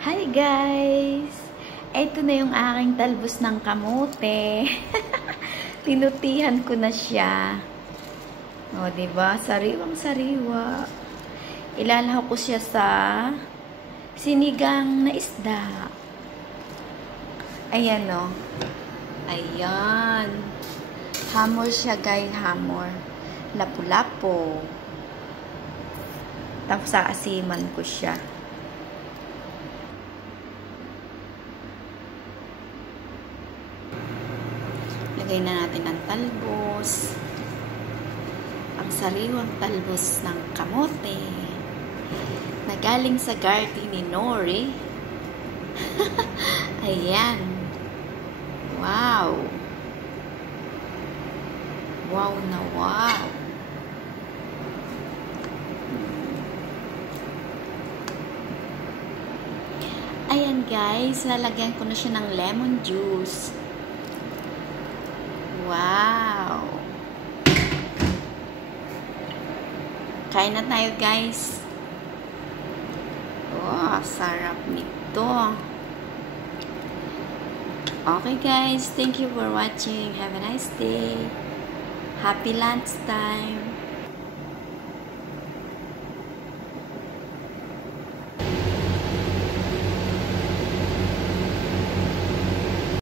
Hi guys! Ito na yung aking talbos ng kamote. Tinutihan ko na siya. O, diba? Sariwang-sariwa. Ilalahok ko siya sa sinigang na isda. Ayan o. Ayan. Hamor siya guys, hamor. Lapu-lapo. Tapos aasiman ko siya. Lagay na natin ang talbos. Ang sariwang talbos ng kamote. Na galing sa garden ni Nori. Ayan. Wow. Wow na wow. Ayan guys, lalagyan ko na siya ng lemon juice. Wow! Kain na tayo guys. Oh, sarap nito. Okay guys, thank you for watching. Have a nice day. Happy lunchtime.